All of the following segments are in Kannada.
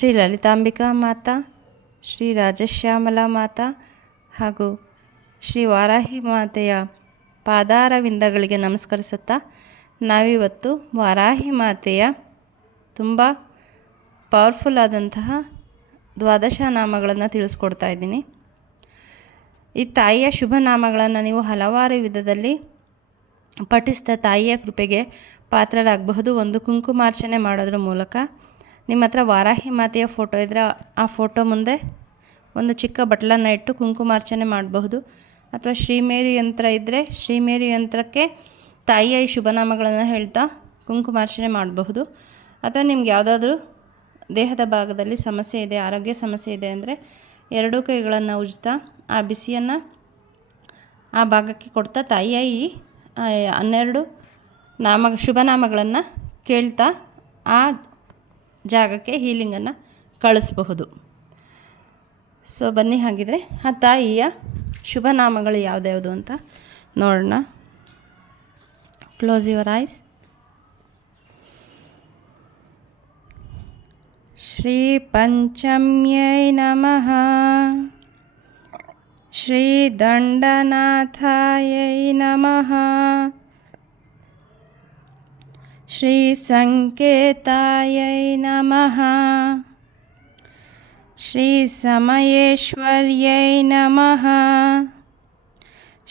ಶ್ರೀ ಲಲಿತಾಂಬಿಕಾ ಮಾತಾ, ಶ್ರೀ ರಾಜಶ್ಯಾಮಲಾ ಮಾತಾ ಹಾಗೂ ಶ್ರೀ ವಾರಾಹಿ ಮಾತೆಯ ಪಾದಾರವಿಂದಗಳಿಗೆ ನಮಸ್ಕರಿಸುತ್ತಾ ನಾವಿವತ್ತು ವಾರಾಹಿ ಮಾತೆಯ ತುಂಬ ಪವರ್ಫುಲ್ ಆದಂತಹ ದ್ವಾದಶ ನಾಮಗಳನ್ನು ತಿಳಿಸ್ಕೊಡ್ತಾ ಇದ್ದೀನಿ. ಈ ತಾಯಿಯ ಶುಭ ನಾಮಗಳನ್ನು ನೀವು ಹಲವಾರು ವಿಧದಲ್ಲಿ ಪಠಿಸ್ತಾ ತಾಯಿಯ ಕೃಪೆಗೆ ಪಾತ್ರರಾಗಬಹುದು. ಒಂದು ಕುಂಕುಮಾರ್ಚನೆ ಮಾಡೋದ್ರ ಮೂಲಕ ನಿಮ್ಮ ಹತ್ರ ವಾರಾಹಿ ಮಾತೆಯ ಫೋಟೋ ಇದ್ದರೆ ಆ ಫೋಟೋ ಮುಂದೆ ಒಂದು ಚಿಕ್ಕ ಬಟ್ಲನ್ನು ಇಟ್ಟು ಕುಂಕುಮಾರ್ಚನೆ ಮಾಡಬಹುದು. ಅಥವಾ ಶ್ರೀಮೇರಿ ಯಂತ್ರ ಇದ್ದರೆ ಶ್ರೀಮೇರಿ ಯಂತ್ರಕ್ಕೆ ತಾಯಿಯ ಈ ಶುಭನಾಮಗಳನ್ನು ಹೇಳ್ತಾ ಕುಂಕುಮಾರ್ಚನೆ ಮಾಡಬಹುದು. ಅಥವಾ ನಿಮ್ಗೆ ಯಾವುದಾದ್ರೂ ದೇಹದ ಭಾಗದಲ್ಲಿ ಸಮಸ್ಯೆ ಇದೆ, ಆರೋಗ್ಯ ಸಮಸ್ಯೆ ಇದೆ ಅಂದರೆ ಎರಡೂ ಕೈಗಳನ್ನು ಉಜ್ತಾ ಆ ಬಿಸಿಯನ್ನು ಆ ಭಾಗಕ್ಕೆ ಕೊಡ್ತಾ ತಾಯಿಯ ಈ 12 ಶುಭನಾಮಗಳನ್ನು ಕೇಳ್ತಾ ಆ ಜಾಗಕ್ಕೆ ಹೀಲಿಂಗನ್ನು ಕಳಿಸಬಹುದು. ಸೊ ಬನ್ನಿ, ಹಾಗಿದ್ರೆ ಆ ತಾಯಿಯ ಶುಭನಾಮಗಳು ಯಾವುದ್ಯಾವುದು ಅಂತ ನೋಡೋಣ. Close your eyes. ಶ್ರೀ ಪಂಚಮ್ಯೈ ನಮಃ. ಶ್ರೀ ದಂಡನಾಥಾಯೈ ನಮಃ. ಶ್ರೀ ಸಂಕೇತಾಯೈ ನಮಃ. ಶ್ರೀ ಸಮಯೇಶ್ವರ್ಯೈ ನಮಃ.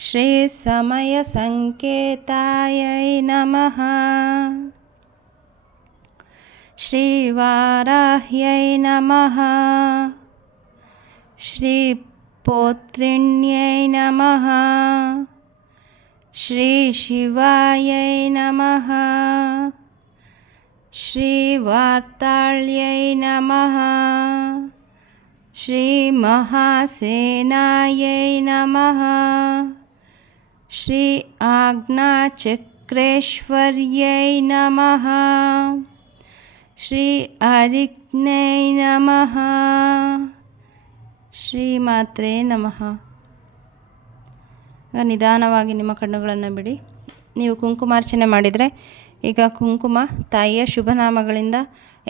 ಶ್ರೀ ಸಮಯ ಸಂಕೇತಾಯೈ ನಮಃ. ಶ್ರೀ ವಾರಾಹ್ಯೈ ನಮಃ. ಶ್ರೀ ಪೌತ್ರಿಣ್ಯೈ ನಮಃ. ಶ್ರೀ ಶಿವಾಯೈ ನಮಃ. ಶ್ರೀ ವಾರ್ತಾಳ್ಯೈ ನಮಃ. ಶ್ರೀ ಮಹಾಸೇನಾಯೈ ನಮಃ. ಶ್ರೀ ಆಜ್ಞಾಚಕ್ರೇಶ್ವರ್ಯೈ ನಮಃ. ಶ್ರೀ ಅರಿಜ್ಞೈ ನಮಃ. ಶ್ರೀ ಮಾತ್ರೇ ನಮಃ. ನಿಧಾನವಾಗಿ ನಿಮ್ಮ ಕಣ್ಣುಗಳನ್ನು ಬಿಡಿ. ನೀವು ಕುಂಕುಮಾರ್ಚನೆ ಮಾಡಿದರೆ ಈಗ ಕುಂಕುಮ ತಾಯಿಯ ಶುಭನಾಮಗಳಿಂದ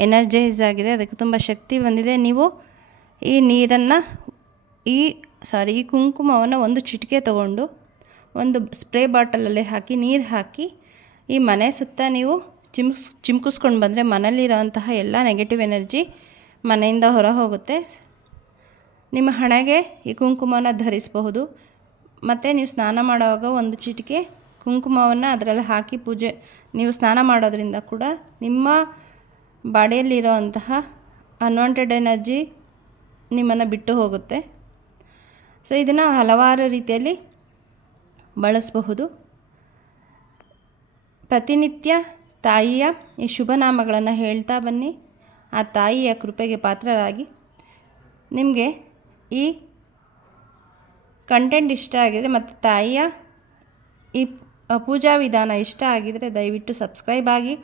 ಎನರ್ಜೈಸ್ ಆಗಿದೆ, ಅದಕ್ಕೆ ತುಂಬ ಶಕ್ತಿ ಬಂದಿದೆ. ನೀವು ಈ ನೀರನ್ನು ಈ ಕುಂಕುಮವನ್ನು ಒಂದು ಚಿಟಿಕೆ ತಗೊಂಡು ಒಂದು ಸ್ಪ್ರೇ ಬಾಟಲಲ್ಲಿ ಹಾಕಿ ನೀರು ಹಾಕಿ ಈ ಮನೆ ಸುತ್ತ ನೀವು ಚಿಮ್ಕಿಸ್ಕೊಂಡು ಬಂದರೆ ಮನೆಯಲ್ಲಿರೋಂತಹ ಎಲ್ಲ ನೆಗೆಟಿವ್ ಎನರ್ಜಿ ಮನೆಯಿಂದ ಹೊರ ಹೋಗುತ್ತೆ. ನಿಮ್ಮ ಹಣೆಗೆ ಈ ಕುಂಕುಮವನ್ನು ಧರಿಸಬಹುದು. ಮತ್ತು ನೀವು ಸ್ನಾನ ಮಾಡುವಾಗ ಒಂದು ಚಿಟಿಕೆ ಕುಂಕುಮವನ್ನು ಅದರಲ್ಲಿ ಹಾಕಿ ನೀವು ಸ್ನಾನ ಮಾಡೋದ್ರಿಂದ ಕೂಡ ನಿಮ್ಮ ಬಾಡಿಯಲ್ಲಿರೋಂತಹ ಅನ್ವಾಂಟೆಡ್ ಎನರ್ಜಿ ನಿಮ್ಮನ್ನು ಬಿಟ್ಟು ಹೋಗುತ್ತೆ. ಸೊ ಇದನ್ನು ಹಲವಾರು ರೀತಿಯಲ್ಲಿ ಬಳಸಬಹುದು. ಪ್ರತಿನಿತ್ಯ ತಾಯಿಯ ಈ ಶುಭನಾಮಗಳನ್ನು ಹೇಳ್ತಾ ಬನ್ನಿ. ಆ ತಾಯಿಯ ಕೃಪೆಗೆ ಪಾತ್ರರಾಗಿ. ನಿಮಗೆ ಈ ಕಂಟೆಂಟ್ ಇಷ್ಟ ಆಗಿದರೆ ಮತ್ತು ತಾಯಿಯ ಈ ಪೂಜಾ ವಿಧಾನ ಇಷ್ಟ ಆಗಿದರೆ ದಯವಿಟ್ಟು ಸಬ್ಸ್ಕ್ರೈಬ್ ಆಗಿ.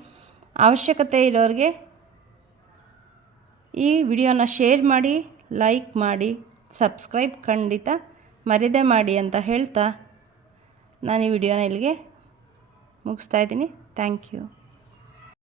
ಅವಶ್ಯಕತೆ ಇರೋರಿಗೆ ಈ ವಿಡಿಯೋನ ಶೇರ್ ಮಾಡಿ, ಲೈಕ್ ಮಾಡಿ, ಸಬ್ಸ್ಕ್ರೈಬ್ ಖಂಡಿತ ಮರೆಯದೆ ಮಾಡಿ ಅಂತ ಹೇಳ್ತಾ ನಾನು ಈ ವಿಡಿಯೋನ ಇಲ್ಲಿಗೆ ಮುಗಿಸ್ತಾ ಇದ್ದೀನಿ. Thank you.